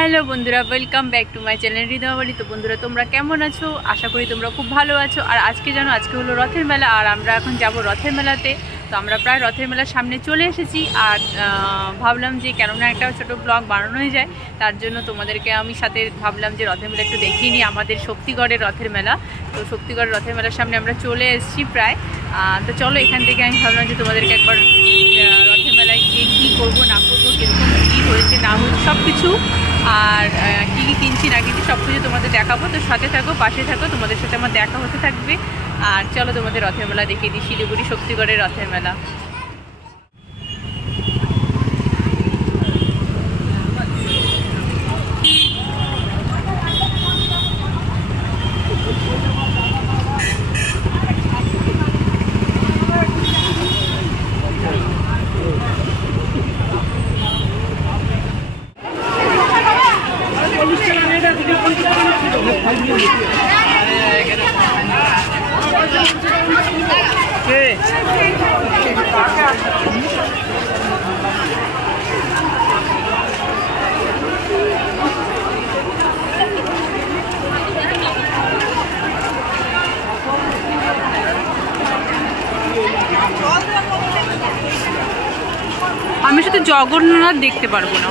Hello বন্ধুরা, welcome back to my channel রিদমাবলী। তো বন্ধুরা, তোমরা কেমন আছো? আশা করি তোমরা খুব ভালো আছো। আর আজকে হলো রথের মেলা, আর আমরা এখন যাব রথের মেলাতে। তো আমরা প্রায় রথের মেলার সামনে চলে এসেছি। আর ভাবলাম যে কেননা একটা ছোটো ব্লগ বানানোই যায়, তার জন্য তোমাদেরকে আমি সাথে ভাবলাম যে রথের মেলা একটু দেখিয়ে নিই, আমাদের শক্তিগড়ের রথের মেলা। তো শক্তিগড়ের রথের মেলার সামনে আমরা চলে এসেছি প্রায়। তো চলো, এখান থেকে আমি ভাবলাম যে তোমাদেরকে একবার রথের মেলায় গিয়ে কী করবো না করবো, কীরকম কী হয়েছে না হয়েছে সব কিছু, আর কী কী কিনছি না কিনছি সব কিছু তোমাদের দেখাবো। তো সাথে থাকো, পাশে থাকো, তোমাদের সাথে আমার দেখা হতে থাকবে। আর চলো তোমাদের রথের মেলা দেখিয়ে দিই, শিলিগুড়ি শক্তিগড়ের রথের মেলা। আমি শুধু জগন্নাথ দেখতে পারবো না।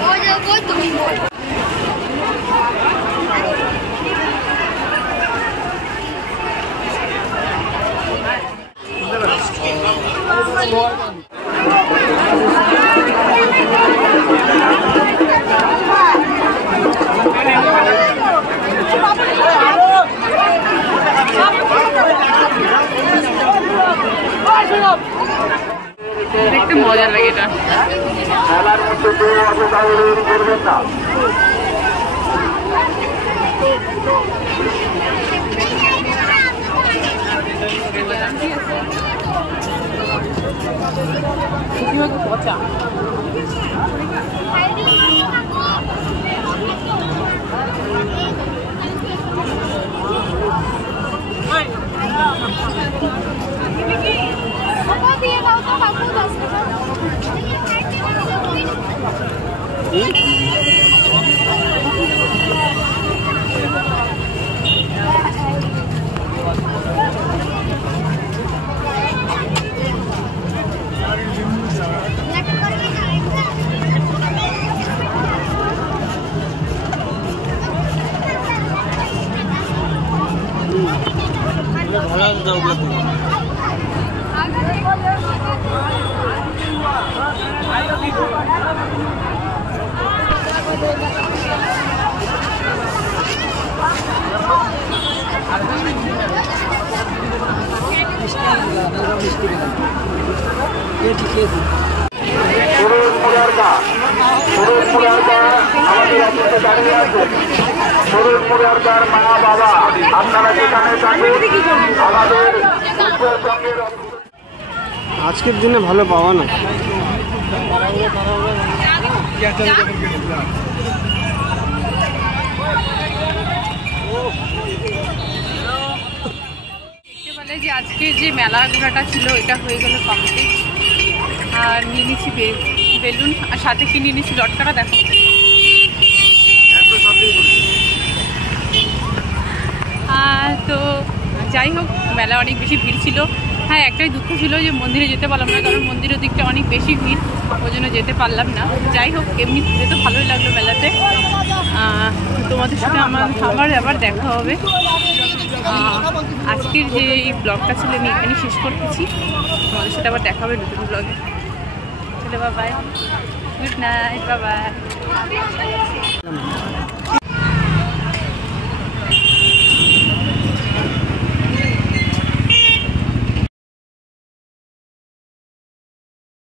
দেখতে মজা লাগে এটা। মেলার মধ্যে করবেন না। পচা আজকের দিনে ভালো পাওয়া না। যে আজকের যে মেলা ঘোরাটা ছিল এটা হয়ে গেল কমপ্লিট। আর নিয়ে নিচ্ছি বেলুন, আর সাথে কি নিয়ে নিচ্ছি লটকাটা দেখো। তো যাই হোক, মেলা অনেক বেশি ভিড় ছিল। হ্যাঁ, একটাই দুঃখ ছিল যে মন্দিরে যেতে পারলাম না, কারণ মন্দিরের দিকটা অনেক বেশি ভিড়, ওই জন্য যেতে পারলাম না। যাই হোক, এমনি ঘুরে তো ভালোই লাগলো মেলাতে। তোমাদের সাথে আমার আবার দেখা হবে। আজকের যে এই ব্লগটা ছিল আমি এখানে শেষ করতেছি। তোমাদের সাথে আবার দেখা হবে নতুন ব্লগে। চলো, bye bye, good night, bye bye.